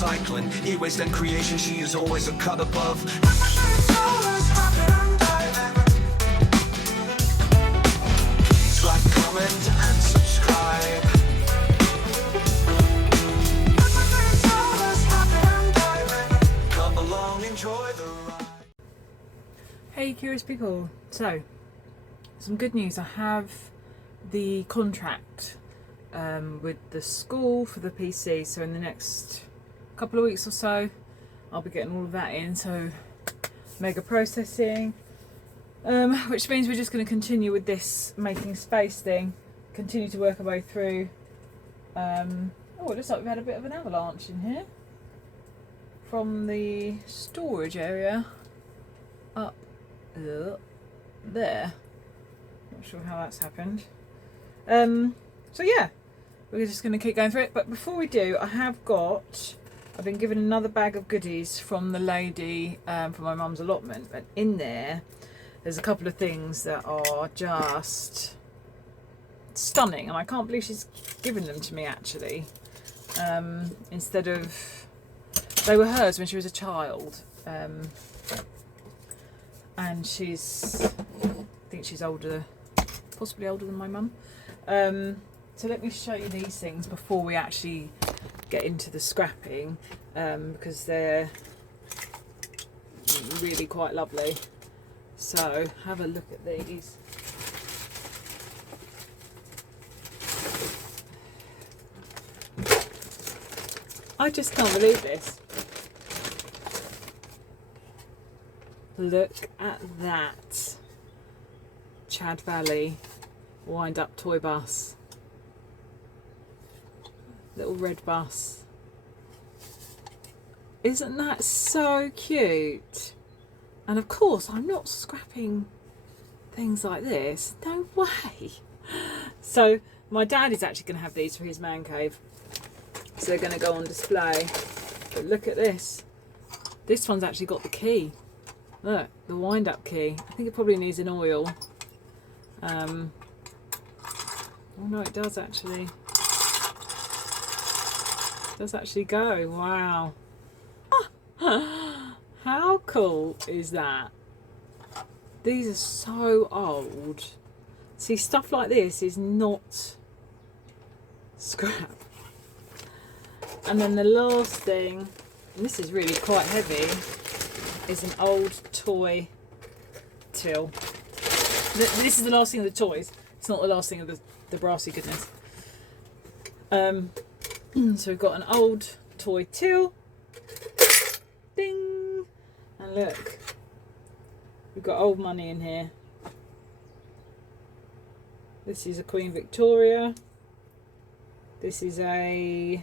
recycling. E-waste and creation, she is always a cut above. Please like, comment and subscribe. Come along, enjoy the ride. Hey curious people, so some good news. I have the contract with the school for the PC, so in the next couple of weeks or so I'll be getting all of that in, so mega processing, which means we're just going to continue with this making space thing, continue to work our way through. Oh, it looks like we've had a bit of an avalanche in here from the storage area up there. Not sure how that's happened. So yeah, we're just going to keep going through it, but before we do, I've been given another bag of goodies from the lady for my mum's allotment, and in there's a couple of things that are just stunning, and I can't believe she's given them to me actually, instead of, they were hers when she was a child, and I think she's older, possibly older than my mum. So let me show you these things before we actually get into the scrapping, because they're really quite lovely. So have a look at these. I just can't believe this. Look at that Chad Valley wind-up toy bus. Little red bus. Isn't that so cute? And of course, I'm not scrapping things like this. No way. So my dad is actually going to have these for his man cave. So they're going to go on display. But look at this. This one's actually got the key. Look, the wind-up key. I think it probably needs an oil. Oh no, it does actually. It does actually go. Wow. How cool is that? These are so old. See, stuff like this is not scrap. And then the last thing, and this is really quite heavy, is an old toy till. This is the last thing of the toys. It's not the last thing of the brassy goodness. So we've got an old toy till. Ding! And look, we've got old money in here. This is a Queen Victoria. This is a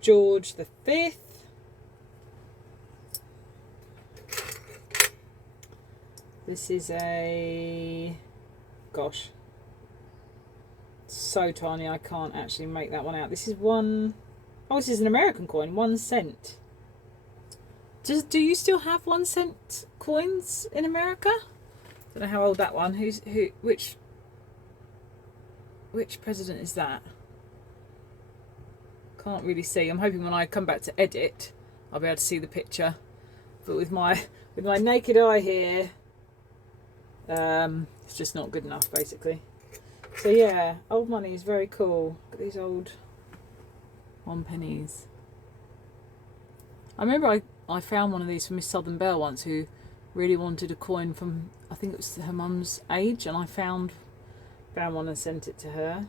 George V. This is a, gosh, so tiny I can't actually make that one out. This is one, oh, this is an American coin, 1 cent. Do you still have 1 cent coins in America? Don't know how old that one. Which president is that? Can't really see. I'm hoping when I come back to edit, I'll be able to see the picture. But with my naked eye here, it's just not good enough, basically. So yeah, old money is very cool. Look at these old 1 pennies. I remember I found one of these from Miss Southern Belle once, who really wanted a coin from, I think it was her mum's age, and I found one and sent it to her.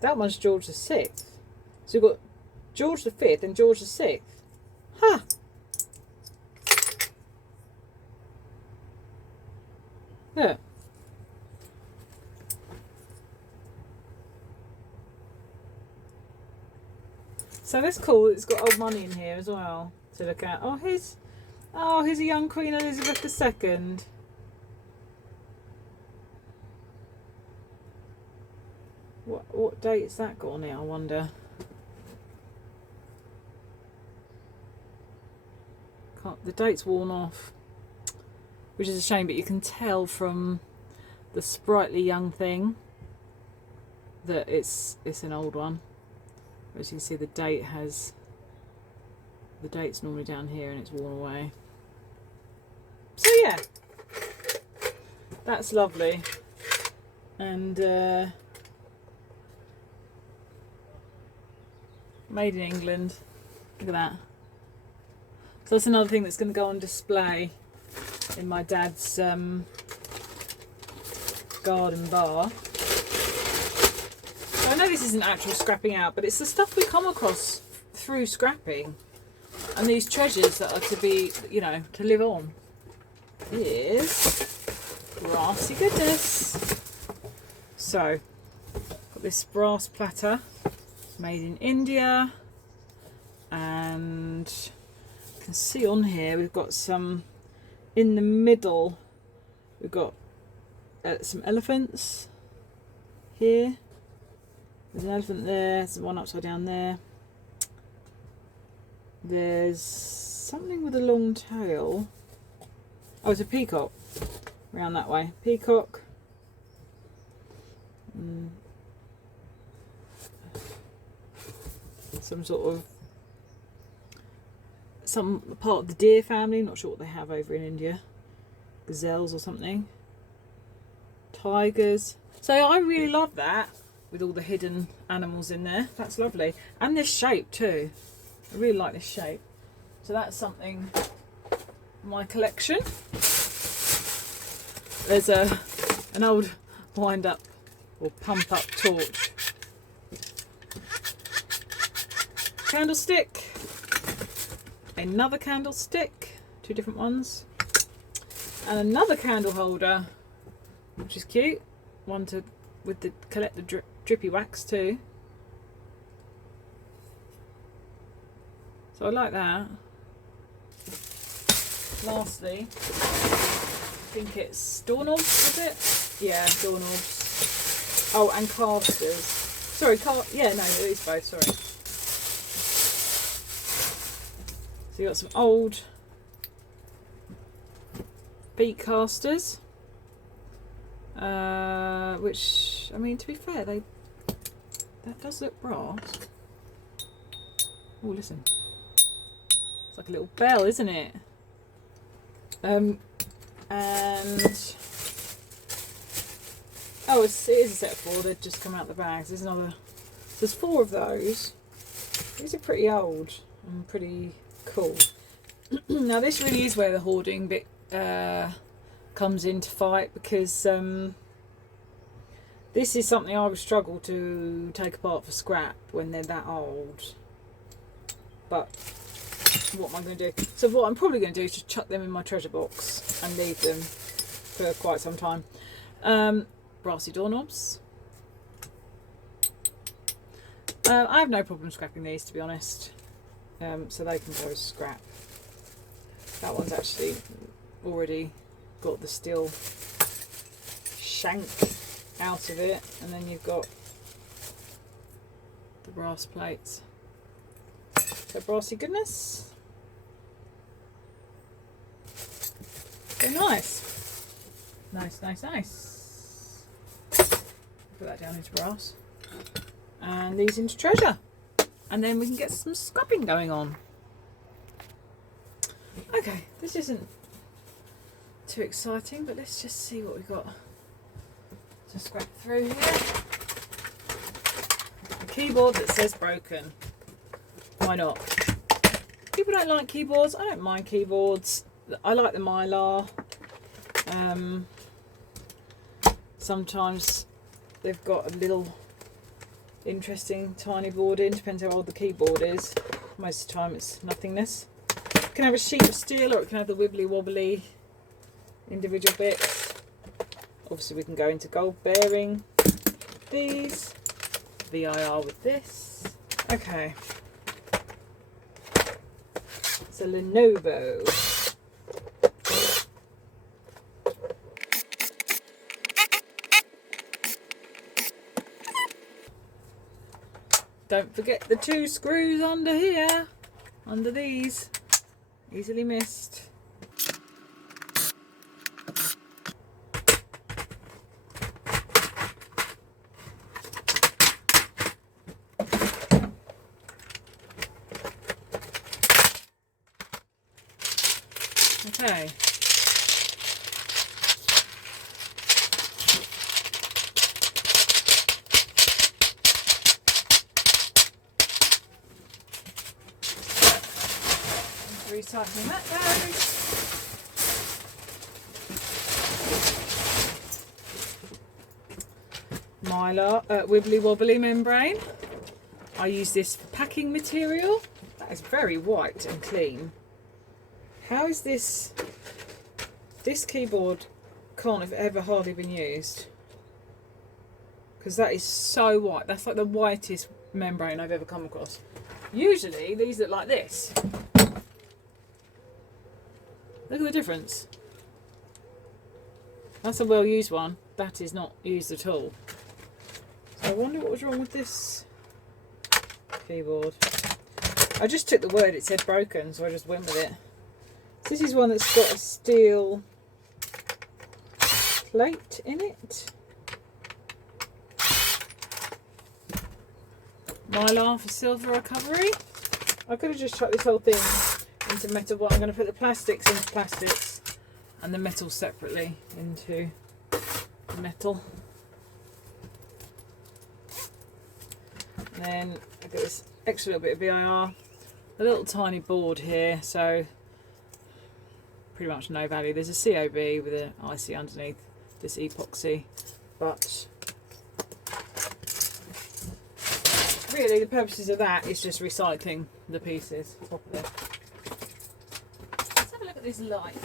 That one's George the VI. So we've got George V and George VI. Huh. Yeah. So that's cool. It's got old money in here as well to look at. Oh, here's a young Queen Elizabeth II. What date's that got on it, I wonder? The date's worn off, which is a shame, but you can tell from the sprightly young thing that it's an old one. As you can see, the date's normally down here and it's worn away. So yeah, that's lovely. And made in England. Look at that. So that's another thing that's going to go on display in my dad's garden bar. So I know this isn't actual scrapping out, but it's the stuff we come across through scrapping, and these treasures that are to be, you know, to live on. Is brassy goodness. So, got this brass platter made in India, and you can see on here we've got some in the middle. We've got some elephants here. There's an elephant there. There's one upside down there. There's something with a long tail. Oh, it's a peacock. Around that way. Peacock. Some sort of some part of the deer family. Not sure what they have over in India. Gazelles or something. Tigers. So I really love that, with all the hidden animals in there. That's lovely. And this shape too. I really like this shape. So that's something in my collection. There's an old wind up or pump up torch. Candlestick. Another candlestick. Two different ones. And another candle holder, which is cute. One to collect the drippy wax too. So I like that. Lastly, I think it's doorknobs, is it? Yeah, doorknobs. Oh, and casters. Sorry, yeah, no, it is both, sorry. So you got some old beak casters. Which, I mean, to be fair, that does look brass. Oh, listen. It's like a little bell, isn't it? And oh, it is a set of 4. They've just come out the bags. There's another. There's 4 of those. These are pretty old and pretty cool. Now this really is where the hoarding bit comes into fight, because this is something I would struggle to take apart for scrap when they're that old. But what am I going to do? So what I'm probably going to do is just chuck them in my treasure box and leave them for quite some time. Brassy doorknobs. I have no problem scrapping these, to be honest. So they can go as scrap. That one's actually already got the steel shank out of it, and then you've got the brass plates. So brassy goodness. So nice. Nice. Put that down into brass. And these into treasure. And then we can get some scrapping going on. Okay, this isn't too exciting, but let's just see what we've got to scrap through here. A keyboard that says broken. Why not? People don't like keyboards. I don't mind keyboards. I like the Mylar. Sometimes they've got a little interesting tiny board in. Depends how old the keyboard is. Most of the time it's nothingness. It can have a sheet of steel, or it can have the wibbly wobbly individual bits. Obviously we can go into gold bearing these, VIR with this. Okay, it's a Lenovo. Don't forget the 2 screws under here, under these, easily missed. Okay. Recycling that goes. Mylar, wibbly wobbly membrane. I use this for packing material. That is very white and clean. How is this? This keyboard can't have ever hardly been used. Because that is so white. That's like the whitest membrane I've ever come across. Usually these look like this. Look at the difference. That's a well used one. That is not used at all. So I wonder what was wrong with this keyboard. I just took the word, it said broken, so I just went with it. So this is one that's got a steel plate in it. Mylar for silver recovery. I could have just chucked this whole thing into metal, but I'm going to put the plastics into plastics and the metal separately into metal. And then I've got this extra little bit of VIR, a little tiny board here, so pretty much no value. There's a COB with an IC underneath this epoxy, but really the purposes of that is just recycling the pieces properly. Let's have a look at this light.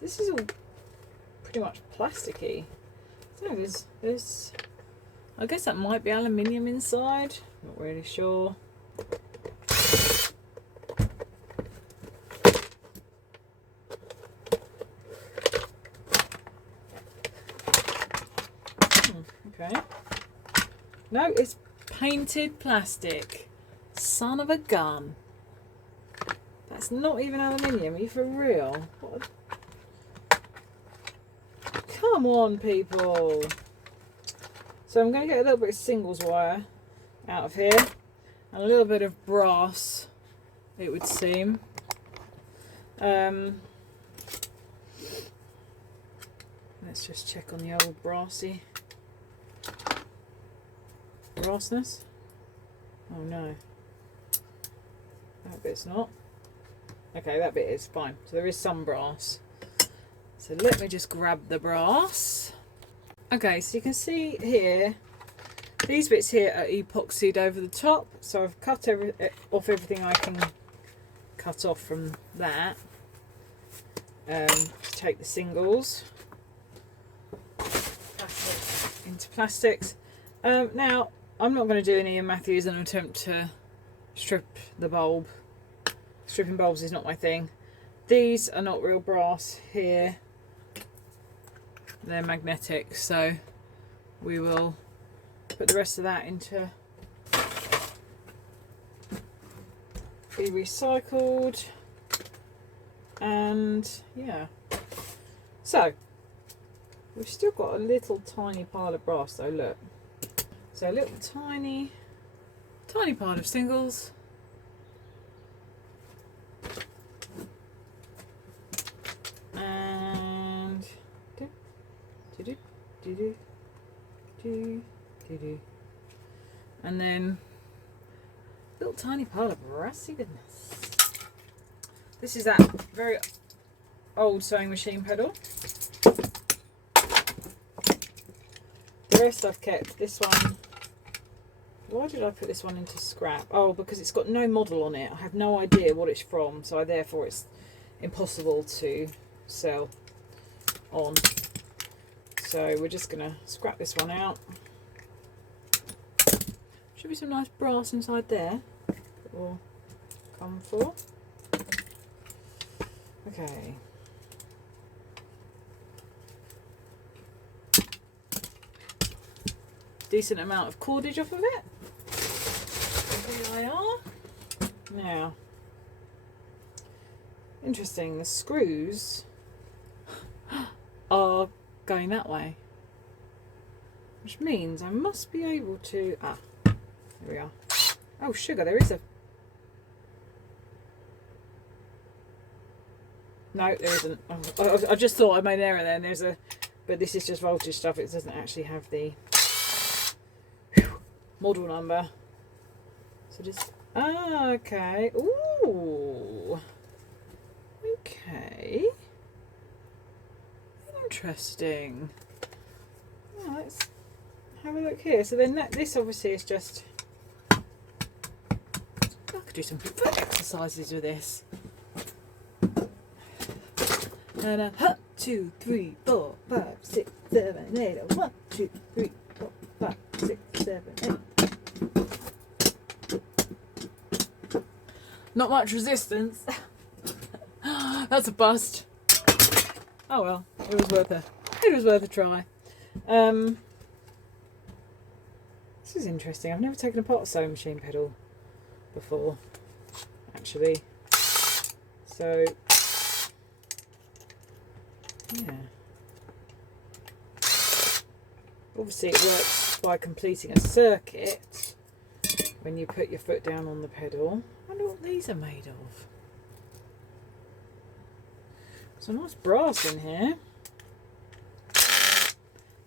This is all pretty much plasticky. So there's I guess that might be aluminium inside. Not really sure. Okay. No, it's painted plastic. Son of a gun. That's not even aluminium. Are you for real? What? Come on, people. So I'm going to get a little bit of singles wire out of here and a little bit of brass, it would seem. Let's just check on the old brassness. Oh no, that bit's not. Okay, that bit is fine. So there is some brass. So let me just grab the brass. Okay, so you can see here, these bits here are epoxied over the top. So I've cut off everything I can cut off from that. To take the singles into plastics. Now, I'm not going to do any of Matthew's and attempt to strip the bulb. Stripping bulbs is not my thing. These are not real brass here. They're magnetic, so we will put the rest of that into be recycled. And yeah, so we've still got a little tiny pile of brass though, look. So a little tiny pile of singles. And and then a little tiny pile of brassy goodness. This is that very old sewing machine pedal. The rest I've kept. This one, why did I put this one into scrap? Oh, because it's got no model on it. I have no idea what it's from, so therefore it's impossible to sell on. So we're just going to scrap this one out. Should be some nice brass inside there that will come for. Okay. Decent amount of cordage off of it. Here they are. Now, interesting, the screws are going that way. which means I must be able to, there we are. Oh sugar, there is a, no there isn't. I just thought I made an error there, and there's a, but this is just voltage stuff, it doesn't actually have the model number. So just, okay, ooh, okay, interesting. Oh, let's have a look here. So then this obviously is just, I could do some foot exercises with this. And 1, 2, 3, 4, 5, 6, 7, 8. 1, 2, 3, 4, 5, 6, 7, 8. Not much resistance. That's a bust. Oh well, it was worth a try. This is interesting. I've never taken apart a sewing machine pedal before, actually. So yeah. Obviously it works by completing a circuit when you put your foot down on the pedal. I wonder what these are made of. Some nice brass in here. This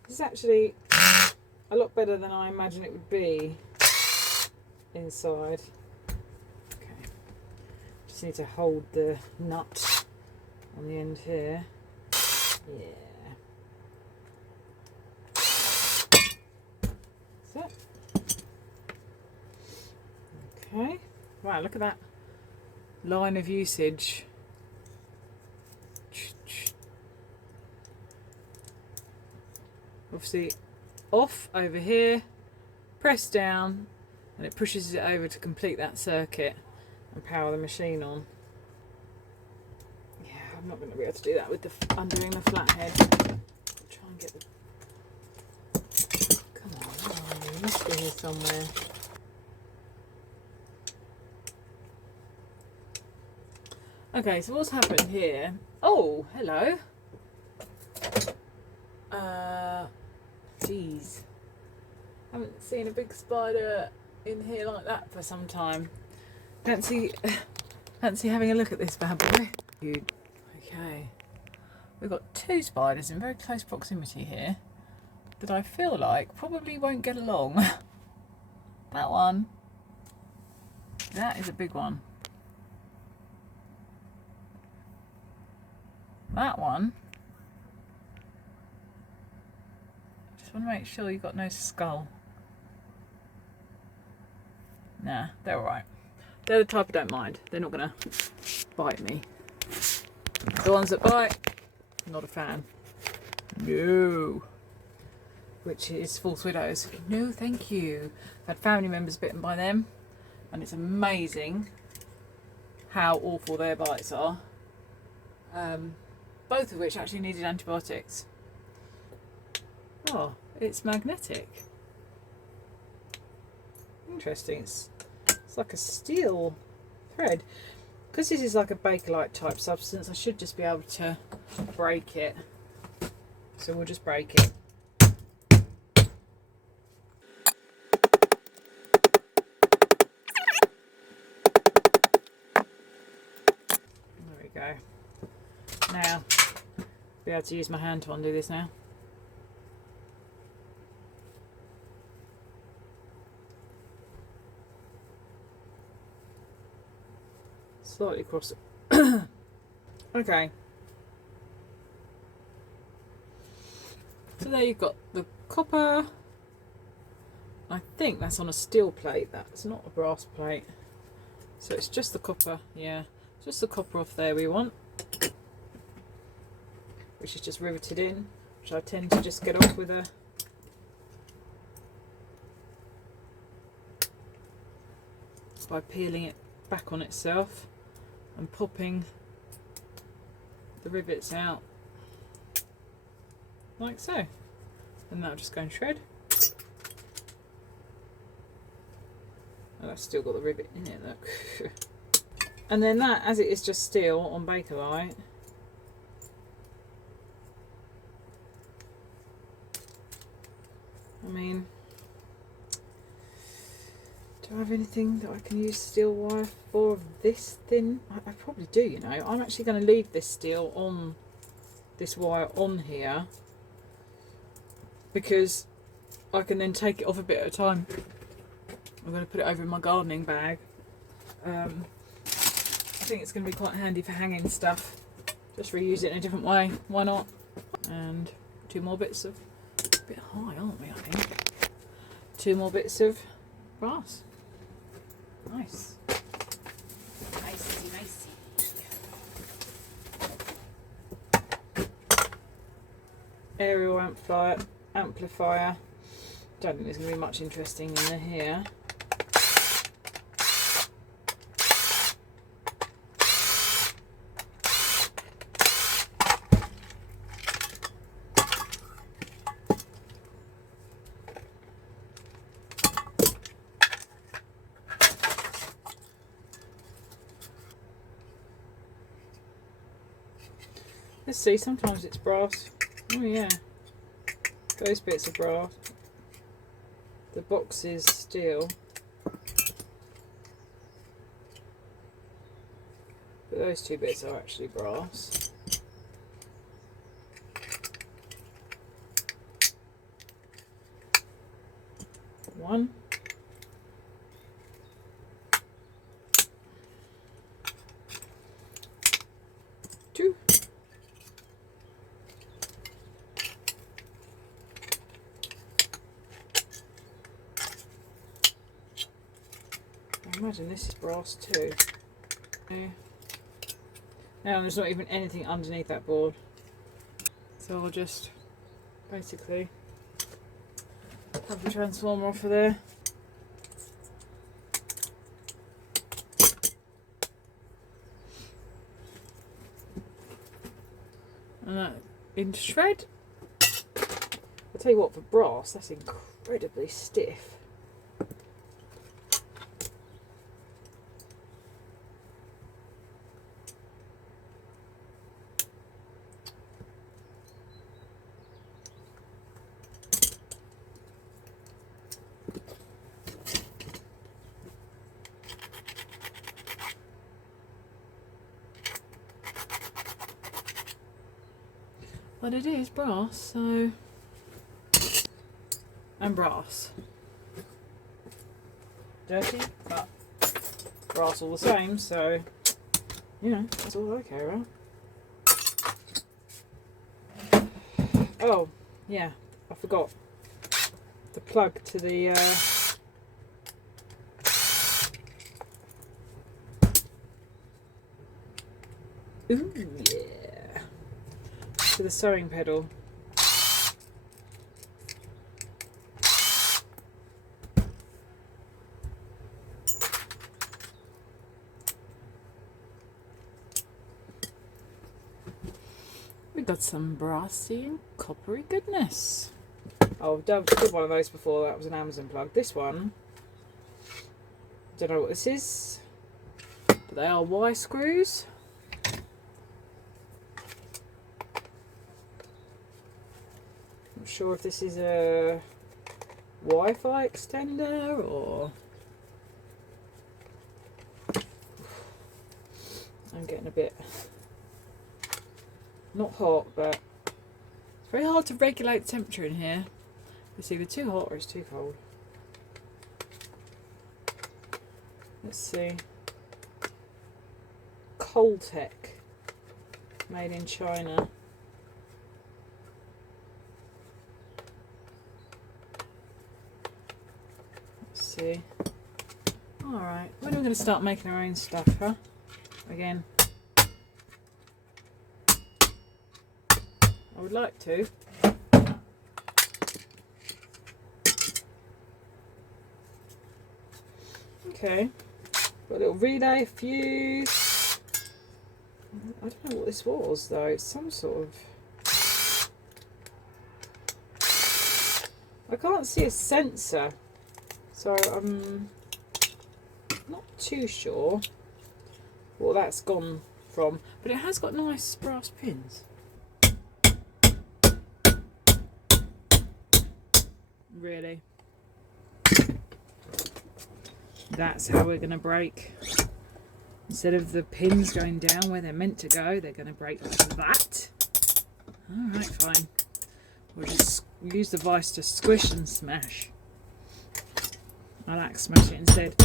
is actually a lot better than I imagine it would be inside. Okay. Just need to hold the nut on the end here. Yeah. So. Okay. Wow, look at that line of usage. Obviously off over here, press down, and it pushes it over to complete that circuit and power the machine on. Yeah, I'm not going to be able to do that with the undoing the flathead. I'll try and get the, come on, you must be here somewhere. Okay, so what's happened here? Oh, hello. Jeez, haven't seen a big spider in here like that for some time. Fancy having a look at this bad boy. Okay, we've got 2 spiders in very close proximity here that I feel like probably won't get along. That one, that is a big one. That one, just want to make sure you've got no skull. Nah, they're alright. They're the type I don't mind. They're not going to bite me. The ones that bite, not a fan. No. Which is false widows. No, thank you. I've had family members bitten by them, and it's amazing how awful their bites are. Both of which actually needed antibiotics. Oh, it's magnetic. Interesting. It's like a steel thread. Because this is like a Bakelite type substance, I should just be able to break it. So we'll just break it. There we go. Now, be able to use my hand to undo this now. Slightly across it. Okay. So there you've got the copper. I think that's on a steel plate. That's not a brass plate. So it's just the copper. Yeah, just the copper off there we want. Which is just riveted in, which I tend to just get off with a by peeling it back on itself and popping the rivets out like so, and that'll just go and shred. And I've still got the rivet in it, look. And then that, as it is just steel on Bakelite, I mean, do I have anything that I can use steel wire for this thin? I probably do, you know. I'm actually going to leave this steel on, this wire on here, because I can then take it off a bit at a time. I'm going to put it over in my gardening bag. I think it's going to be quite handy for hanging stuff. Just reuse it in a different way. Why not? And 2 more bits of, a bit high, aren't we, I think? 2 more bits of brass. Nice. Nicey, nicey. Aerial amplifier. Don't think there's going to be much interesting in there here. Let's see, sometimes it's brass. Oh yeah, those bits are brass. The box is steel. But those 2 bits are actually brass. One. 2. I imagine this is brass too. Yeah. Now there's not even anything underneath that board. So I'll just basically have the transformer off of there. And that into shred. I'll tell you what, for brass, that's incredibly stiff. But it is brass, so... and brass. Dirty, but brass all the same, so, you know, that's all I care about. Oh, yeah, I forgot. The plug to the... ooh, yeah. To the sewing pedal. We got some brassy and coppery goodness. Oh, I've done one of those before. That was an Amazon plug. This one, don't know what this is, but they are Y screws. Not sure if this is a Wi-Fi extender or... I'm getting a bit not hot, but it's very hard to regulate the temperature in here. It's either too hot or it's too cold. Let's see. Coltech, made in China. Let's see. Alright, when are we going to start making our own stuff, huh? Again. I would like to. Okay, got a little relay, fuse. I don't know what this was though, it's some sort of... I can't see a sensor, so I'm not too sure what that's gone from, but it has got nice brass pins. Really? That's how we're going to break. Instead of the pins going down where they're meant to go, they're going to break like that. Alright, fine. We'll just use the vice to squish and smash. I like smash it instead.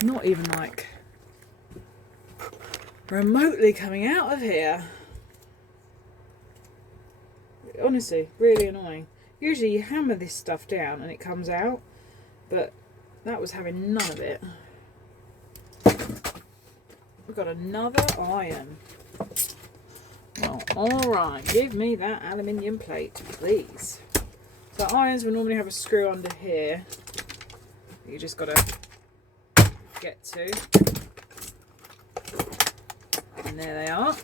Not even like remotely coming out of here. Honestly, really annoying. Usually you hammer this stuff down and it comes out, but that was having none of it. We've got another iron. Well, alright, give me that aluminium plate, please. So irons will normally have a screw under here. You just got to get to. And there they are.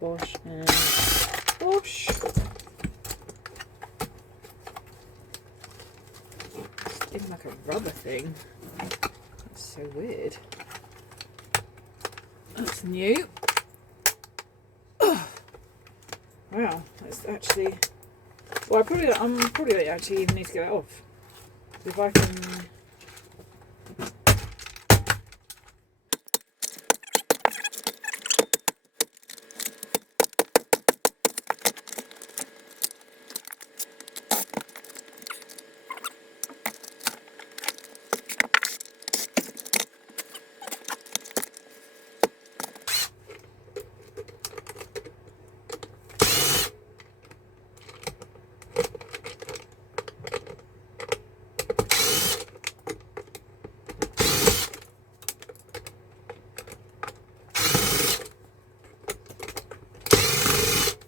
Bosh and bosh. It's even like a rubber thing. That's so weird. That's new. Oh. Wow, that's actually. Well, I'm probably actually even need to get that off. So if I can.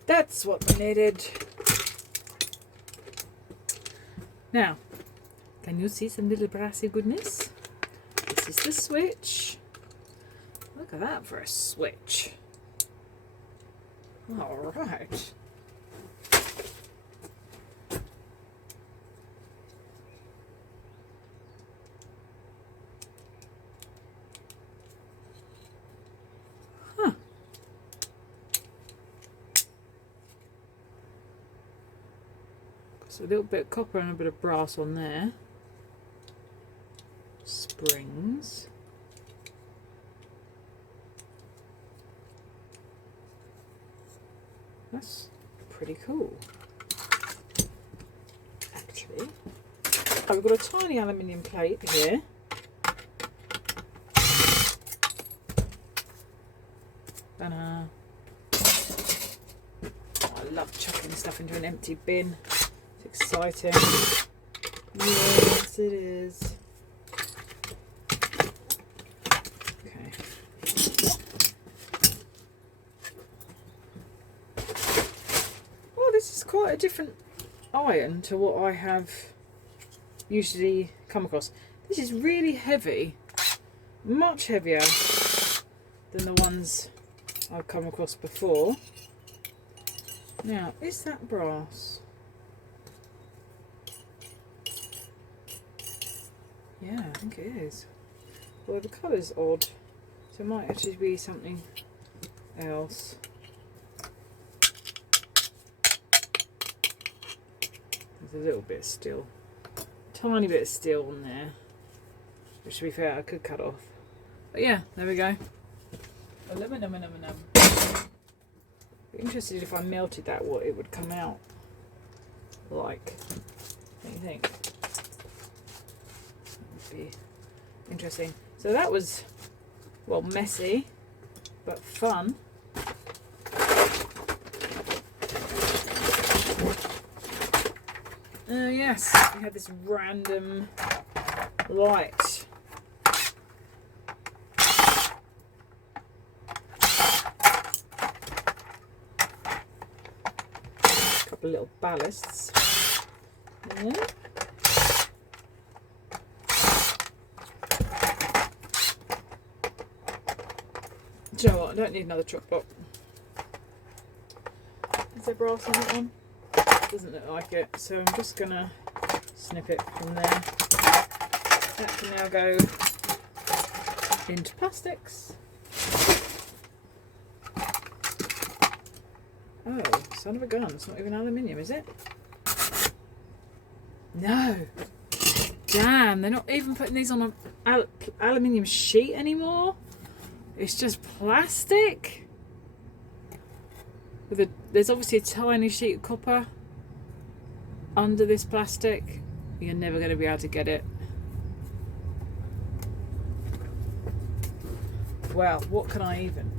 That's what we needed. Now, can you see some little brassy goodness? This is the switch. Look at that for a switch. All right. So a little bit of copper and a bit of brass on there. Springs. That's pretty cool. Actually. Oh, we've got a tiny aluminium plate here. Ta-da. Oh, I love chucking stuff into an empty bin. It's exciting. Yes, it is. Okay. Oh, this is quite a different iron to what I have usually come across. This is really heavy. Much heavier than the ones I've come across before. Now, is that brass? Yeah, I think it is. Well, the colour's odd, so it might actually be something else. There's a little bit of steel. Tiny bit of steel on there. Which, to be fair, I could cut off. But yeah, there we go. Aluminum. Be interested if I melted that, what it would come out like. What do you think? That would be interesting. So that was, well, messy, but fun. Yes, we had this random light. Couple of little ballasts. And then don't need another choc block. Is there brass on that one? Doesn't look like it, so I'm just gonna snip it from there. That can now go into plastics. Oh, son of a gun, it's not even aluminium, is it? No! Damn, they're not even putting these on an aluminium sheet anymore. It's just plastic. There's obviously a tiny sheet of copper under this plastic. You're never going to be able to get it. Well, what can I even?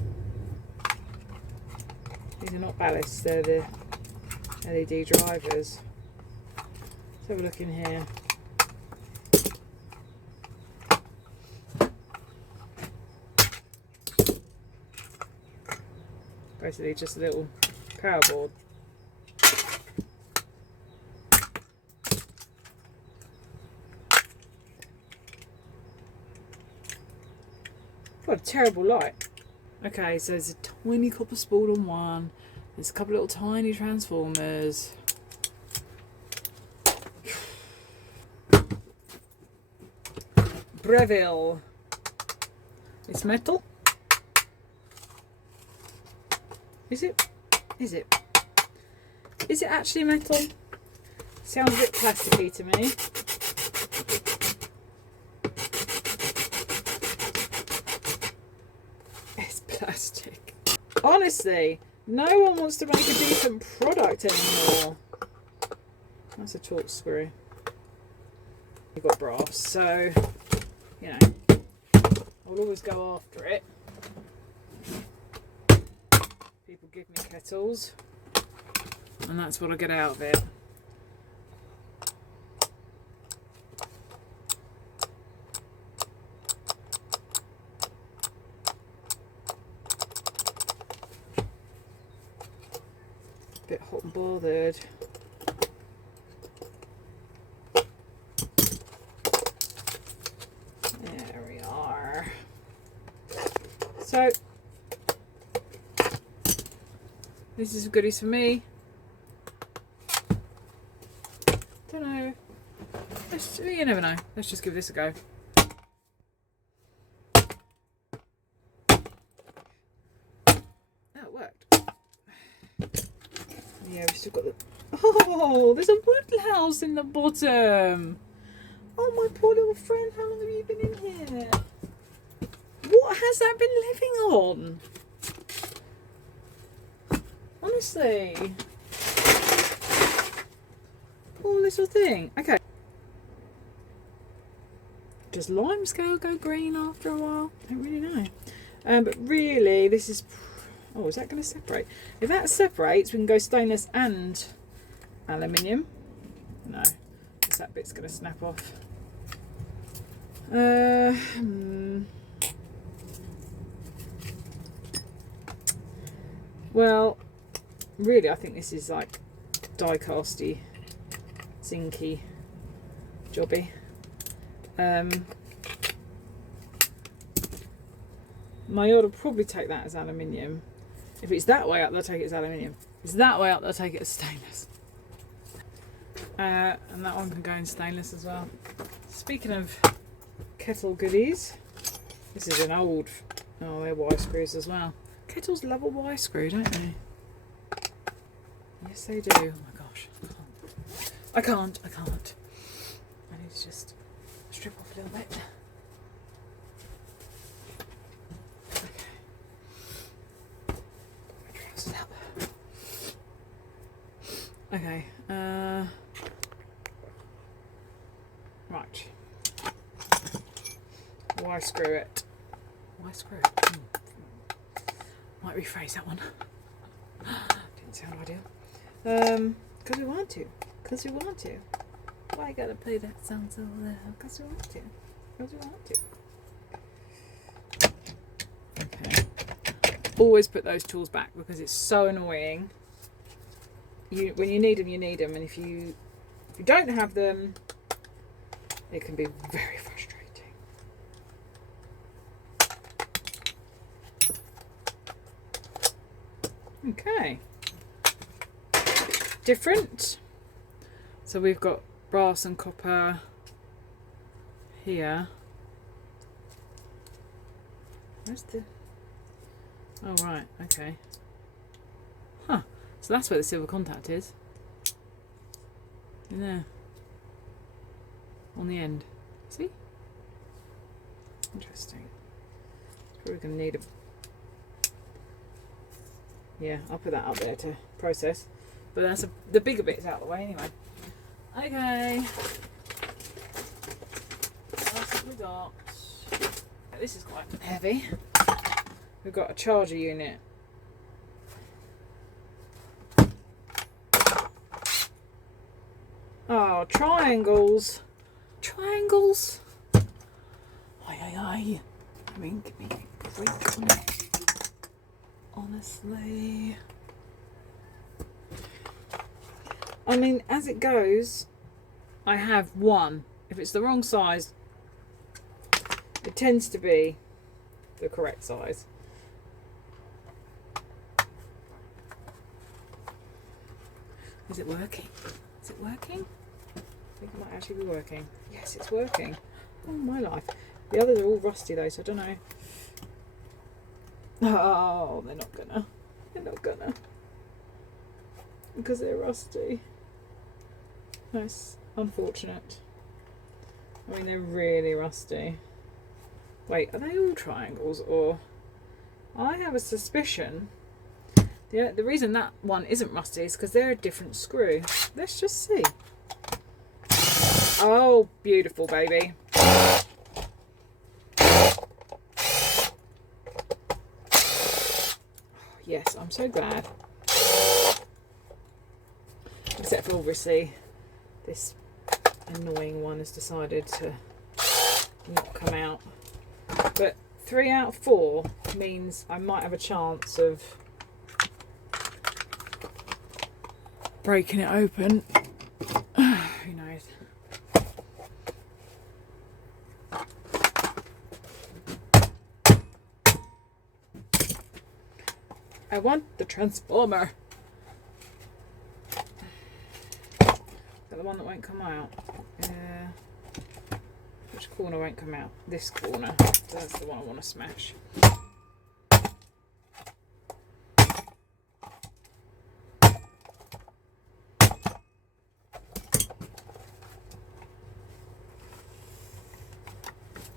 These are not ballasts, they're the LED drivers. Let's have a look in here. Basically just a little power board. What a terrible light. Okay, so there's a tiny copper spool on one. There's a couple little tiny transformers. Breville. It's metal. Is it? Is it? Is it actually metal? Sounds a bit plasticky to me. It's plastic. Honestly, no one wants to make a decent product anymore. That's a torque screw. You've got brass, so, you know, I'll always go after it. People give me kettles, and that's what I get out of it. Bit hot and bothered. There we are. So this is goodies for me. Don't know. You never know. Let's just give this a go. That worked. Yeah, we've still got the... Oh, there's a wood house in the bottom. Oh, my poor little friend. How long have you been in here? What has that been living on? Honestly. Poor little thing. Okay. Does limescale go green after a while? I don't really know. But really, this is... Oh, is that going to separate? If that separates, we can go stainless and aluminium. No, because that bit's going to snap off. Well, really, I think this is like die-casty, zinky jobby. My order will probably take that as aluminium. If it's that way up, they'll take it as aluminium. If it's that way up, they'll take it as stainless. And that one can go in stainless as well. Speaking of kettle goodies, this is an old... Oh, they're Y screws as well. Kettles love a Y screw, don't they? Yes, they do. Oh my gosh, I can't. I need to just strip off a little bit. Okay. Right. Why screw it? Why screw it? Might rephrase that one. Didn't sound ideal. Because we want to. Because we want to. Why gotta play that sound so loud? Because we want to. Because we want to. Okay. Always put those tools back because it's so annoying. When you need them, you need them, and if you don't have them, it can be very frustrating. Okay. Different. So we've got brass and copper here. Where's the... Oh, right, okay. Huh. So that's where the silver contact is. In there. On the end. See? Interesting. Probably going to need a... Yeah, I'll put that up there to process. But that's the bigger bit's out of the way anyway. Okay. That's what we got. This is quite heavy. We've got a charger unit. Oh, triangles. Triangles. Aye, aye, aye. I mean, give me a break on it. Honestly. I mean, as it goes, I have one. If it's the wrong size, it tends to be the correct size. Is it working? Is it working? I think it might actually be working. Yes, it's working. Oh, my life. The others are all rusty though, so I don't know. Oh, they're not gonna. They're not gonna. Because they're rusty. That's unfortunate. I mean, they're really rusty. Wait, are they all triangles or... I have a suspicion. The reason that one isn't rusty is because they're a different screw. Let's just see. Oh, beautiful, baby. Yes, I'm so glad. Except for obviously this annoying one has decided to not come out. But 3 out of 4 means I might have a chance of breaking it open. Who knows? I want the transformer. Is that the one that won't come out? Which corner won't come out? This corner. That's the one I want to smash.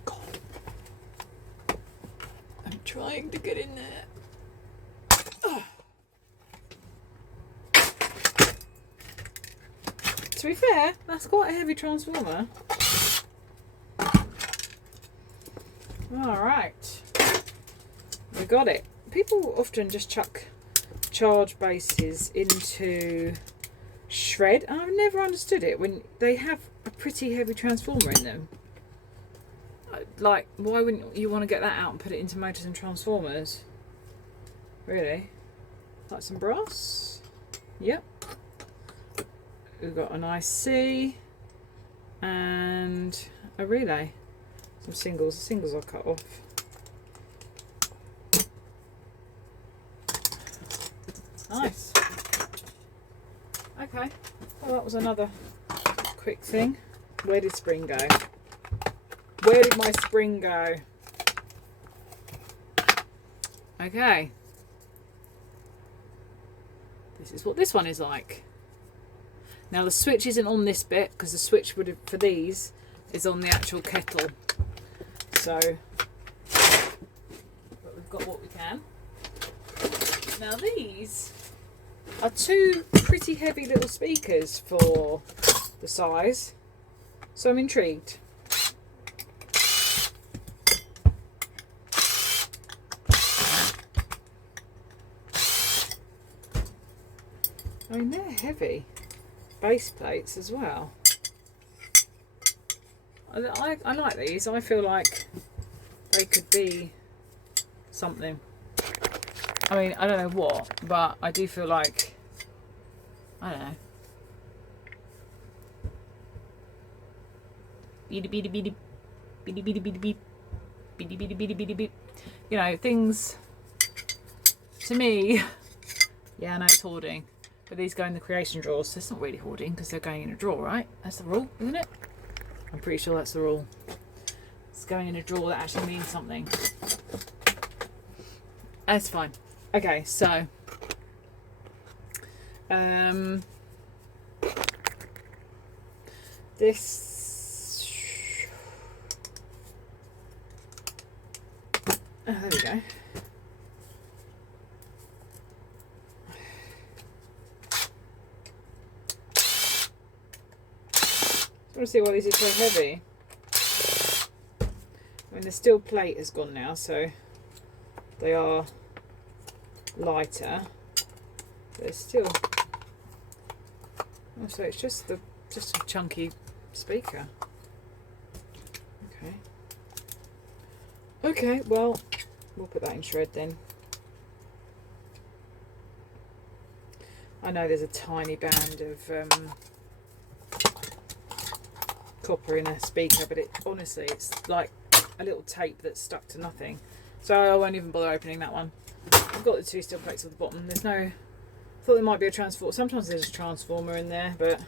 God. I'm trying to get in there. To be fair, that's quite a heavy transformer. Alright. We got it. People often just chuck charge bases into shred. I've never understood it when they have a pretty heavy transformer in them. Like, why wouldn't you want to get that out and put it into motors and transformers? Really? Like some brass? Yep. We've got an IC and a relay. Some singles. The singles I'll cut off. Nice. Okay. Well, that was another quick thing. Where did spring go? Where did my spring go? Okay. This is what this one is like. Now the switch isn't on this bit because the switch would have, for these is on the actual kettle. So, but we've got what we can. Now these are 2 pretty heavy little speakers for the size. So I'm intrigued. I mean, they're heavy. Base plates as well. I like these. I feel like they could be something. I mean, I don't know what, but I do feel like, I don't know. Beady beady beady beady beady beady beep beady beady beady beady beep. You know, things to me Yeah, I know it's hoarding, but these go in the creation drawers, so it's not really hoarding because they're going in a drawer, right? That's the rule, isn't it? I'm pretty sure that's the rule. It's going in a drawer that actually means something. That's fine. Okay, so this, there we go. I want to see why this is so heavy. I mean, the steel plate has gone now, so they are lighter. But they're still. Oh, so it's just a chunky speaker. Okay. Okay. Well, we'll put that in shred then. I know there's a tiny band of copper in a speaker, but it honestly, it's like a little tape that's stuck to nothing. So I won't even bother opening that one. I've got the two steel plates at the bottom. There's no, I thought there might be a transformer. Sometimes there's a transformer in there, but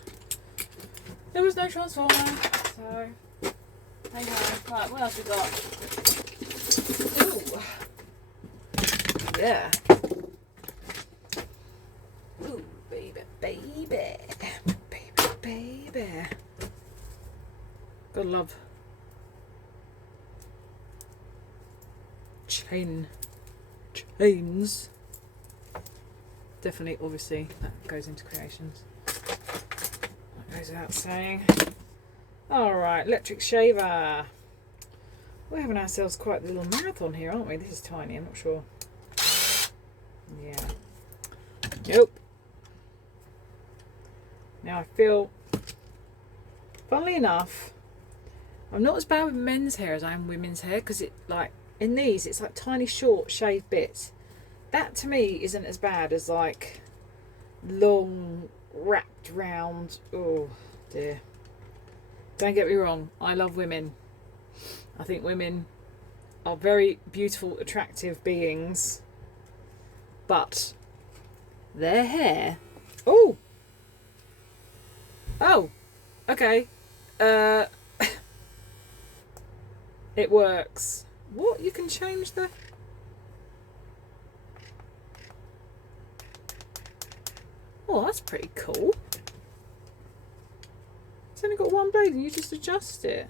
there was no transformer. So hey ho. Right, what else we got? Ooh. Yeah. Ooh, baby, baby, baby, baby. Gotta love chains. Definitely, obviously, that goes into creations. That goes without saying. Alright, electric shaver. We're having ourselves quite a little marathon here, aren't we? This is tiny, I'm not sure. Yeah. Nope. Now I feel, funnily enough, I'm not as bad with men's hair as I am women's hair, because it, like, in these it's like tiny short shaved bits. That to me isn't as bad as like long wrapped round. Oh dear. Don't get me wrong, I love women. I think women are very beautiful, attractive beings, but their hair, oh okay, it works. What? You can change the... Oh, that's pretty cool. It's only got one blade and you just adjust it.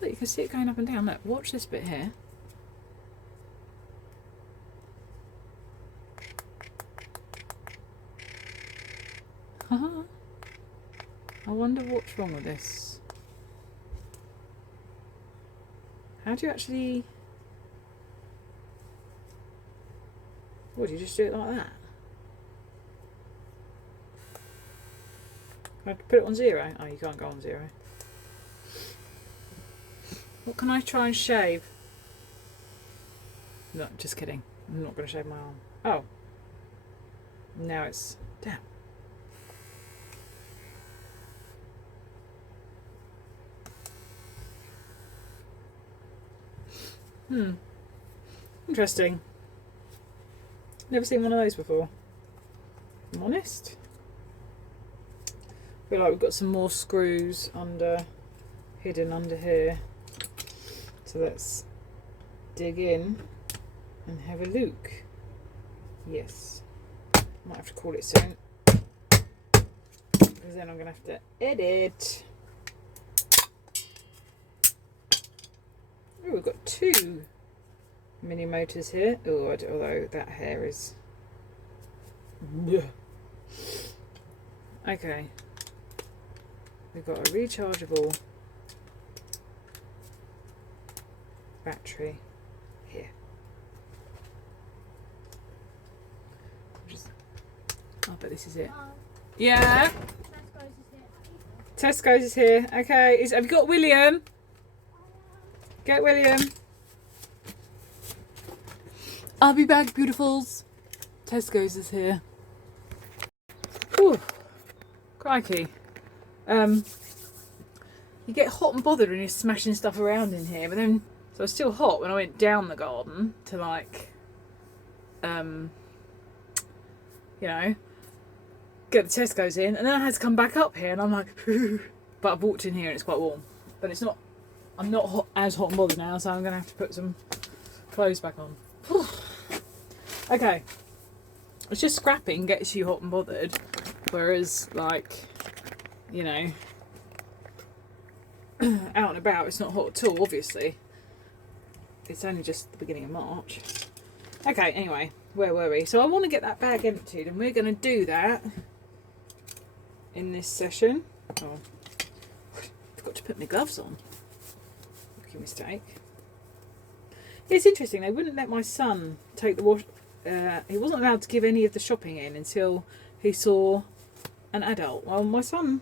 Look, you can see it going up and down. Look, watch this bit here. Haha. I wonder what's wrong with this. How do you actually... What, do you just do it like that? Can I put it on 0? Oh, you can't go on 0. What can I try and shave? No, just kidding. I'm not going to shave my arm. Oh. Now it's... Damn. Interesting. Never seen one of those before, if I'm honest. I feel like we've got some more screws hidden under here. So let's dig in and have a look. Yes. Might have to call it soon, because then I'm going to have to edit. Oh, we've got 2 mini motors here. Oh, although that hair is... Okay. We've got a rechargeable battery here. Oh, but this is it. Yeah? Tesco's is here. Okay. Have you got William? Get William. I'll be back, beautifuls. Tesco's is here. Ooh, crikey. You get hot and bothered when you're smashing stuff around in here, but then So it was still hot when I went down the garden to like, you know, get the Tesco's in, and then I had to come back up here, and I'm like, but I've walked in here and it's quite warm. But it's not, I'm not as hot and bothered now, so I'm going to have to put some clothes back on. Okay, it's just scrapping gets you hot and bothered, whereas like, you know, out and about it's not hot at all, obviously. It's only just the beginning of March. Okay, anyway, where were we? So I want to get that bag emptied, and we're going to do that in this session. Oh, I forgot to put my gloves on. Rookie mistake. It's interesting, they wouldn't let my son take the wash. He wasn't allowed to give any of the shopping in until he saw an adult. Well, my son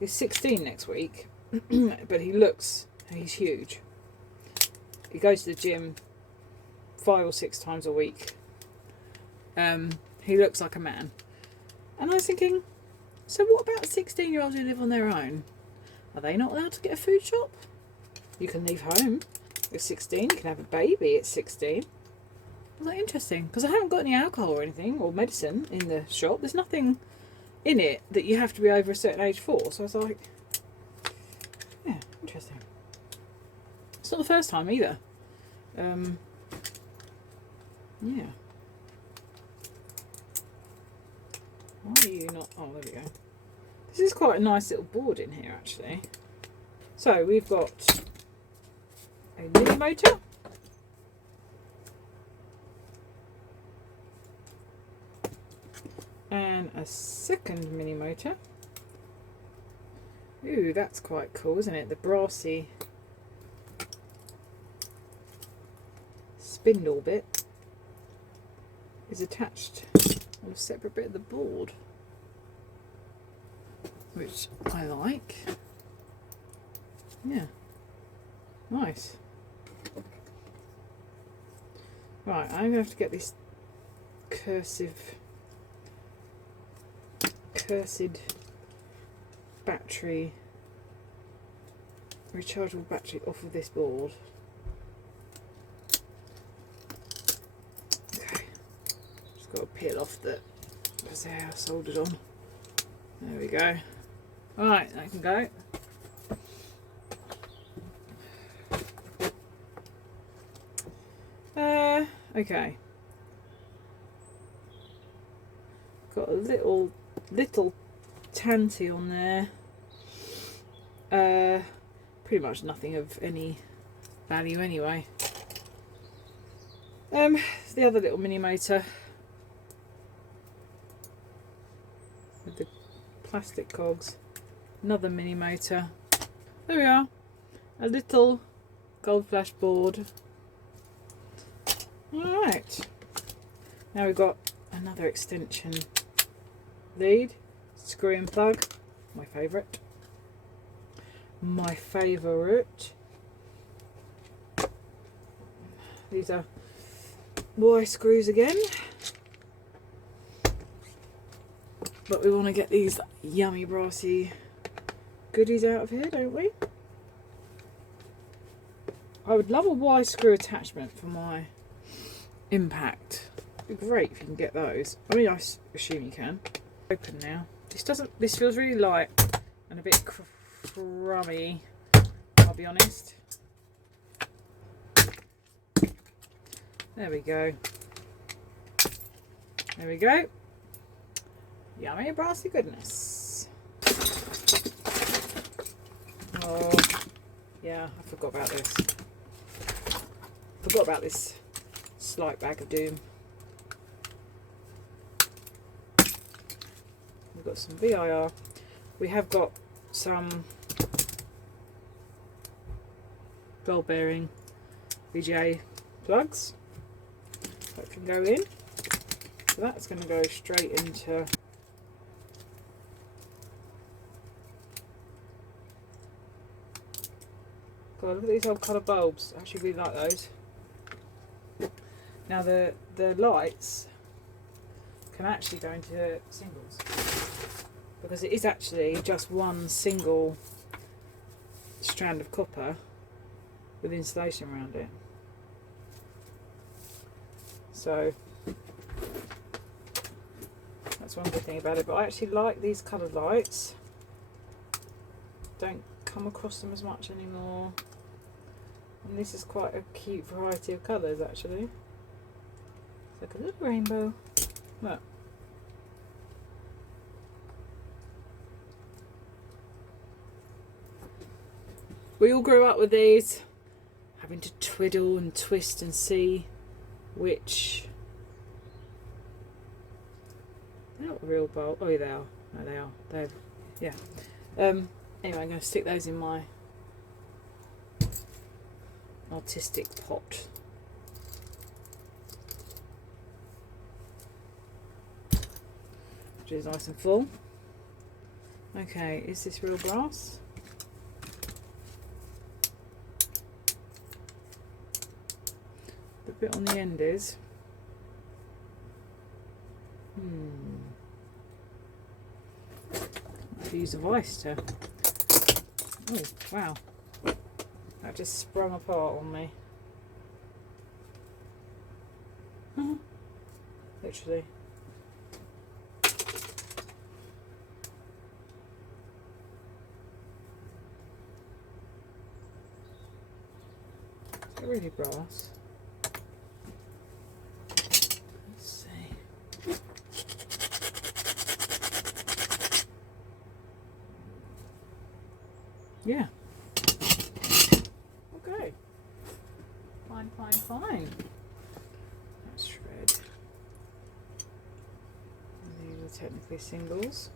is 16 next week, but he's huge. He goes to the gym 5 or 6 times a week. He looks like a man. And I was thinking, so what about 16-year-olds who live on their own? Are they not allowed to get a food shop? You can leave home at 16, you can have a baby at 16. I was like, interesting, because I haven't got any alcohol or anything, or medicine in the shop. There's nothing in it that you have to be over a certain age for. So I was like, yeah, interesting. It's not the first time either. Yeah. Why are you not? Oh, there we go. This is quite a nice little board in here, actually. So we've got a mini motor. And a second mini motor. Ooh, that's quite cool, isn't it? The brassy spindle bit is attached on a separate bit of the board, which I like. Yeah, nice. Right, I'm going to have to get this cursed battery, rechargeable battery off of this board. Okay, just got to peel off the there soldered on. There we go. Right, that can go. Okay. Got a little tanty on there. Pretty much nothing of any value anyway. The other little mini motor with the plastic cogs. Another mini motor. There we are. A little gold flash board. Alright. Now we've got another extension lead. Screw and plug. My favourite. My favourite. These are Y screws again. But we want to get these yummy brassy goodies out of here, don't we? I would love a Y screw attachment for my impact. It'd be great if you can get those. I mean, I assume you can. Open now. This feels really light and a bit crummy, I'll be honest. There we go. There we go. Yummy brassy goodness. Oh, yeah, I forgot about this. Forgot about this slight bag of doom. We've got some VIR. We have got some ball bearing VGA plugs that can go in. So that's going to go straight into God, look at these old colour bulbs. I actually really like those. Now the lights can actually go into singles, because it is actually just one single strand of copper with insulation around it. So that's one good thing about it. But I actually like these coloured lights. Don't come across them as much anymore. And this is quite a cute variety of colours actually. It's like a little rainbow. Look. We all grew up with these, having to twiddle and twist and see which. They're not real bulb. Oh, yeah, they are. No, they are. They're, yeah. Anyway, I'm going to stick those in my artistic pot. Which is nice and full. Okay, is this real brass? The bit on the end is. I've used a vice to. Oh, wow. That just sprung apart on me. Literally. Is it really brass? Let's see. Yeah. Okay. Fine, fine, fine. Let's shred. These are technically singles.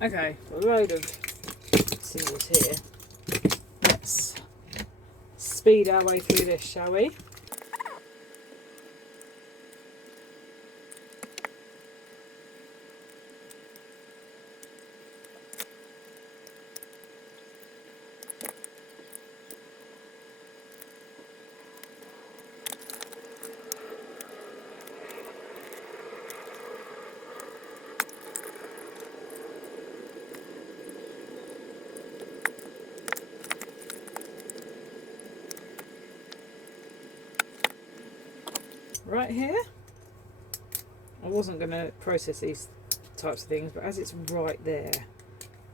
Okay, a load of singles here. Let's speed our way through this, shall we? Right here, I wasn't going to process these types of things, but as it's right there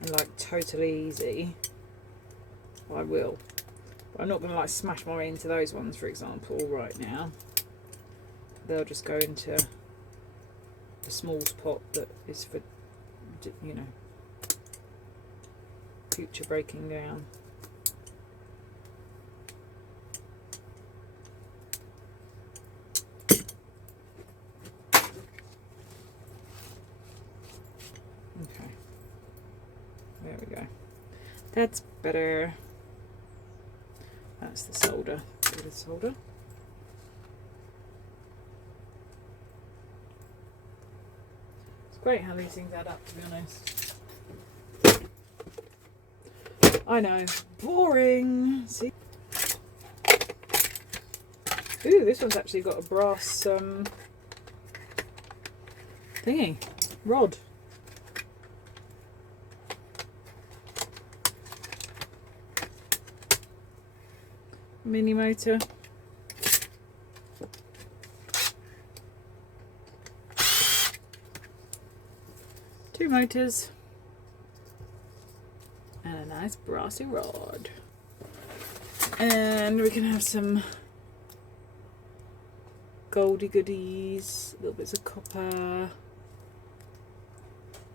and like totally easy, I will. But I'm not going to like smash my way into those ones, for example, right now. They'll just go into the smalls pot that is for, you know, future breaking down. Okay, there we go. That's better. That's the solder. Bit of solder. It's great how these things add up, to be honest. I know, boring. See? Ooh, this one's actually got a brass thingy, rod. Mini motor. Two motors. And a nice brassy rod. And we can have some goldy goodies, little bits of copper.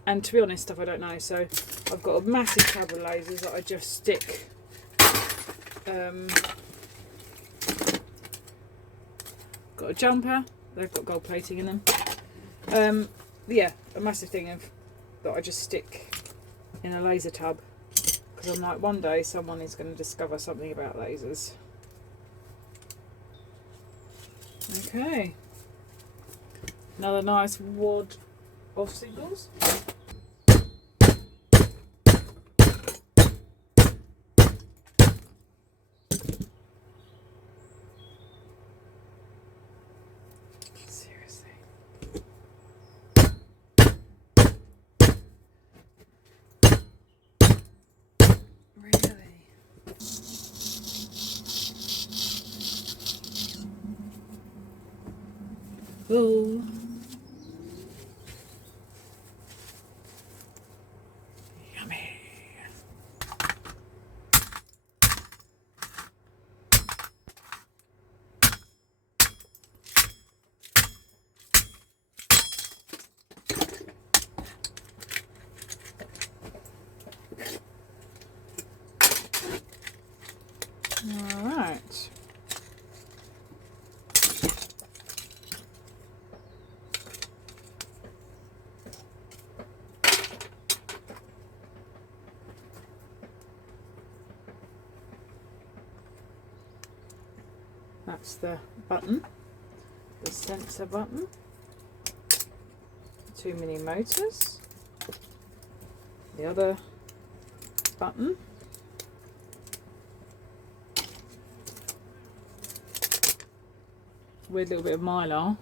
And to be honest, stuff I don't know. So I've got a massive tab of lasers that I just stick got a jumper, they've got gold plating in them. Yeah, a massive thing of that I just stick in a laser tub, because I'm like, one day someone is going to discover something about lasers. Okay, another nice wad of singles. full. Yummy. All right. That's the button, the sensor button, 2 mini motors, the other button, weird little bit of mylar,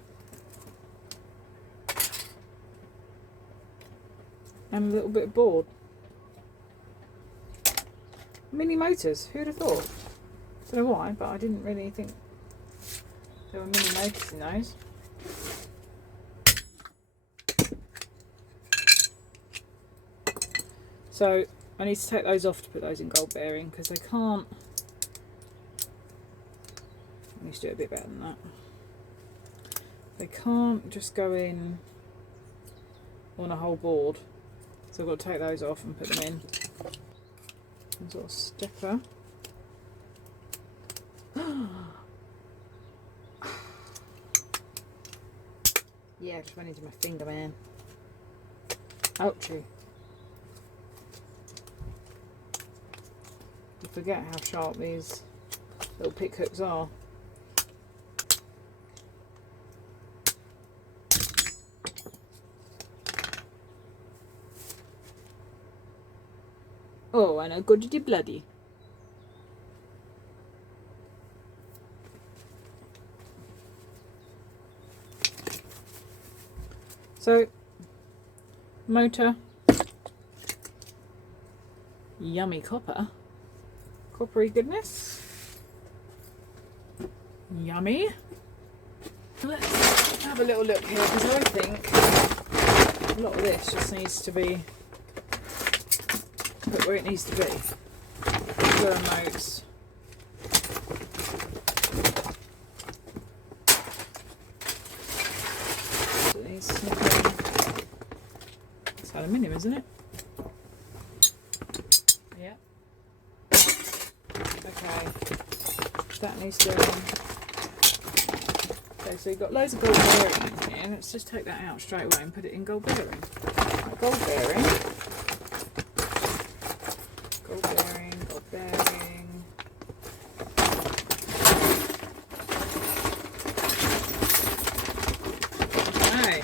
and a little bit of board. Mini motors, who'd have thought? Don't know why, but I didn't really think there were mini motors in those. So I need to take those off to put those in gold bearing because they can't. I need to do it a bit better than that. They can't just go in on a whole board. So I've got to take those off and put them in. Some sort of stepper. Yeah, just went into my finger, man. Ouchie. You forget how sharp these little pick hooks are. Oh, and I got it bloody. So, motor, yummy copper, coppery goodness, yummy. Let's have a little look here because I think a lot of this just needs to be put where it needs to be. Remotes. It's aluminium, isn't it? Yeah. Okay. That needs to. Okay, so you've got loads of gold bearing in here. Let's just take that out straight away and put it in gold bearing. Right, gold bearing. Gold bearing, gold bearing. Okay.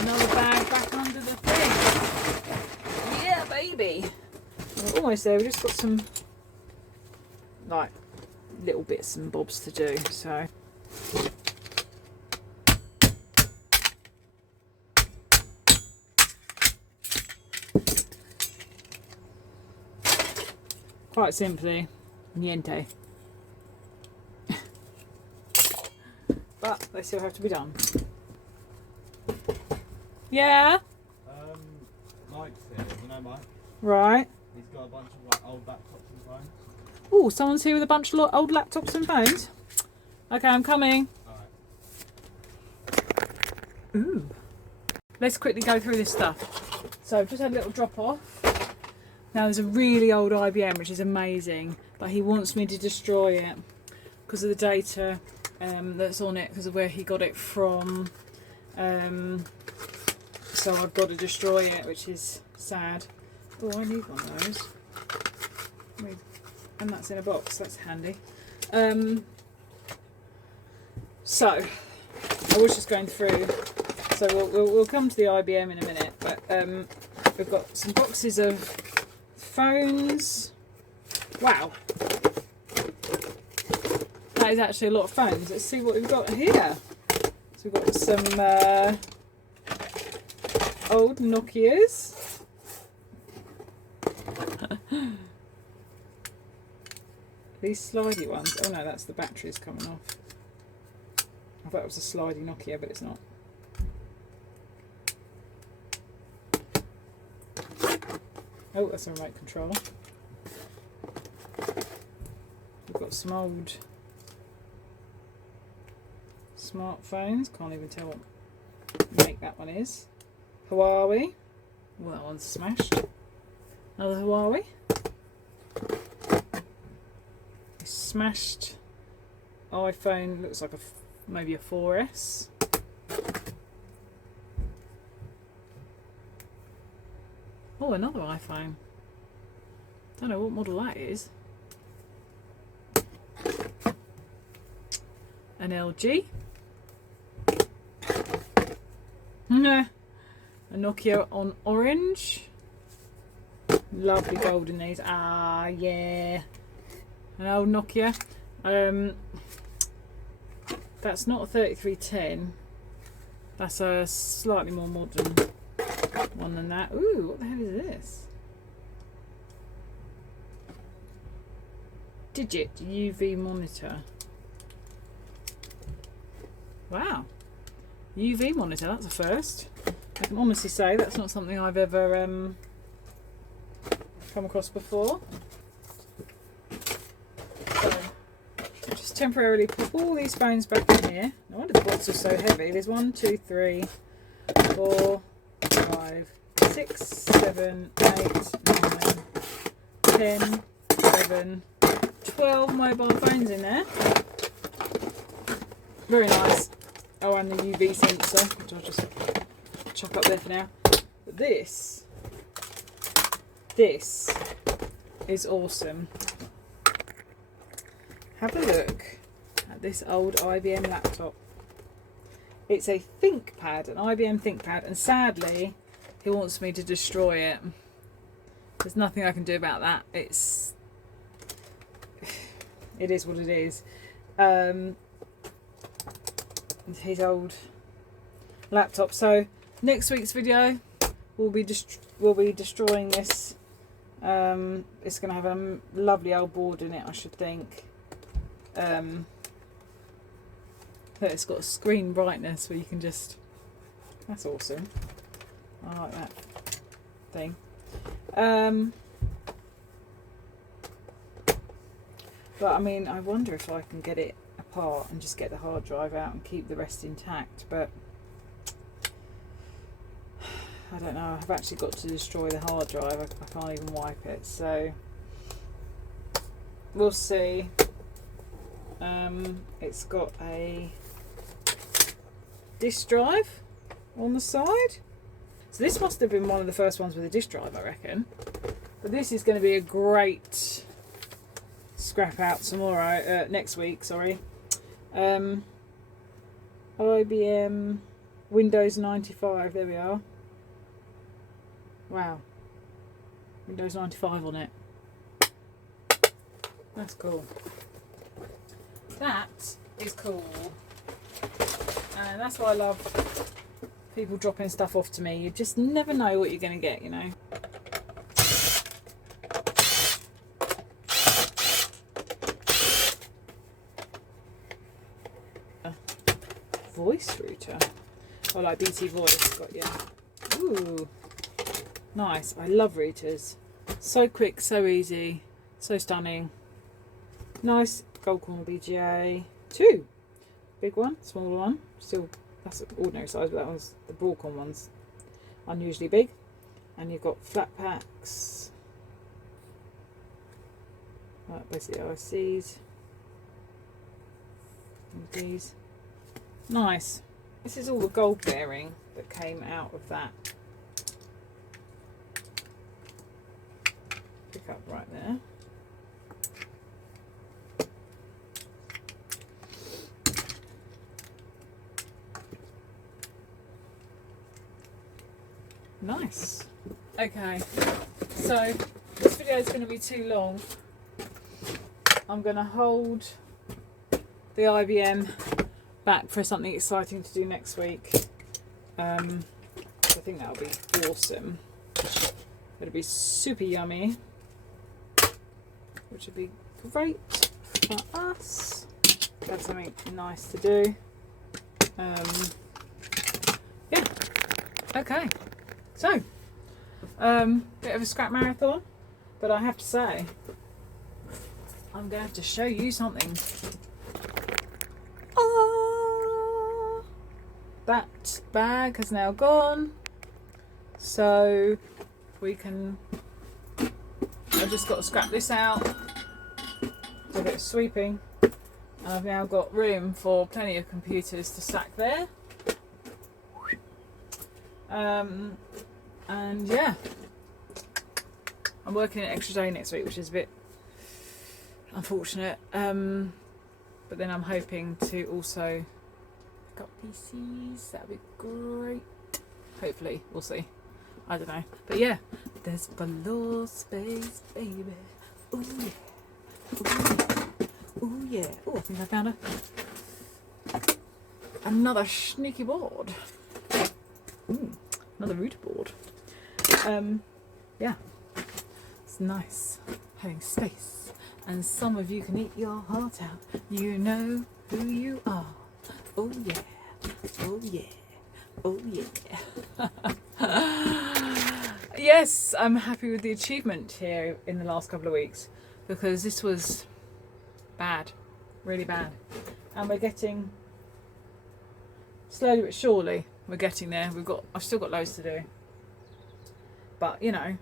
Another bag back under the thing. Yeah, baby. We're almost there. We've just got some like little bits and bobs to do. So. Quite simply, niente. But they still have to be done. Yeah? Mike's here, you know Mike? Right. He's got a bunch of like old laptops and phones. Oh, someone's here with a bunch of old laptops and phones. Okay, I'm coming. Alright. Ooh. Let's quickly go through this stuff. So I've just had a little drop off. Now there's a really old IBM which is amazing, but he wants me to destroy it because of the data that's on it, because of where he got it from. So I've got to destroy it, which is sad. Oh, I need one of those. And that's in a box, that's handy. So I was just going through, so we'll come to the IBM in a minute, but we've got some boxes of phones. Wow, that is actually a lot of phones. Let's see what we've got here. So we've got some old Nokias. These slidey ones. Oh no, that's the batteries coming off. thought it was a sliding Nokia, but it's not. Oh, that's a remote control. We've got some old smartphones. Can't even tell what make that one is. Huawei. Well, that one's smashed. Another Huawei. A smashed iPhone. Looks like maybe a 4S. Oh, another iPhone. Don't know what model that is. An LG. A Nokia on orange. Lovely gold in these. Ah, yeah. An old Nokia. That's not a 3310. That's a slightly more modern one than that. Ooh, what the hell is this? Digit UV monitor. Wow. UV monitor, that's a first. I can honestly say that's not something I've ever come across before. So, just temporarily put all these phones back in here. No wonder the box is so heavy. There's 1, 2, 3, 4, 5, 6, 7, 8, 9, 10, 11, 12 mobile phones in there. Very nice. Oh, and the UV sensor, which I'll just chuck up there for now. But this is awesome. Have a look at this old IBM laptop. It's a ThinkPad, an IBM ThinkPad, and sadly, he wants me to destroy it. There's nothing I can do about that. It is what it is. His old laptop. So next week's video, we'll be destroying this. It's going to have a lovely old board in it, I should think. It's got a screen brightness where you can just. That's awesome. I like that thing. But I mean, I wonder if I can get it apart and just get the hard drive out and keep the rest intact, but I don't know. I've actually got to destroy the hard drive. I can't even wipe it, so we'll see. It's got a disk drive on the side, so this must have been one of the first ones with a disk drive, I reckon. But this is going to be a great scrap out tomorrow, next week, sorry. IBM Windows 95, there we are. Wow, Windows 95 on it. That's cool. That is cool. And that's why I love people dropping stuff off to me. You just never know what you're going to get, you know. Voice router. Oh, like BT voice. Got you. Ooh, nice. I love routers. So quick, so easy, so stunning. Nice gold corner BGA. 2. Big one, smaller one. Still, that's an ordinary size, but that one's the Broadcom one's unusually big. And you've got flat packs. Basically OSCs. These. Nice. This is all the gold bearing that came out of that. Pick up right there. Nice. Okay, so this video is going to be too long. I'm going to hold the IBM back for something exciting to do next week. I think that'll be awesome. It'll be super yummy, which would be great for us. Have something nice to do. Yeah. Okay. So, bit of a scrap marathon, but I have to say, I'm going to have to show you something. Oh, that bag has now gone, so we can. I've just got to scrap this out. Do a bit of sweeping, and I've now got room for plenty of computers to stack there. And yeah, I'm working an extra day next week, which is a bit unfortunate. But then I'm hoping to also pick up PCs. That'd be great. Hopefully, we'll see. I don't know. But yeah, there's floor space, baby. Ooh yeah. Ooh yeah. Oh, I think I found another sneaky board. Ooh, another router board. Yeah, it's nice having space, and some of you can eat your heart out. You know who you are. Oh yeah, oh yeah, oh yeah. Yes, I'm happy with the achievement here in the last couple of weeks, because this was bad, really bad, and we're getting slowly but surely. We're getting there. I've still got loads to do, but you know,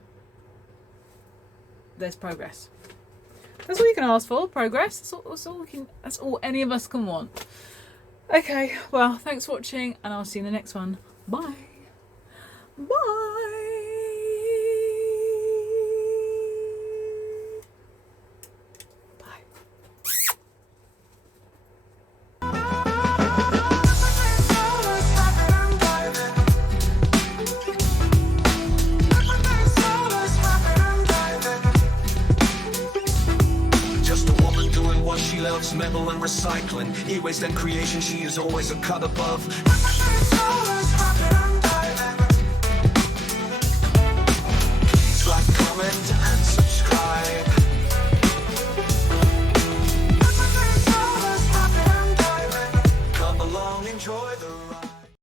there's progress. That's all you can ask for. Progress. That's all any of us can want. Okay. Well, thanks for watching, and I'll see you in the next one. Bye. Bye. Loves metal and recycling, e-waste and creation, she is always a cut above. Like, comment,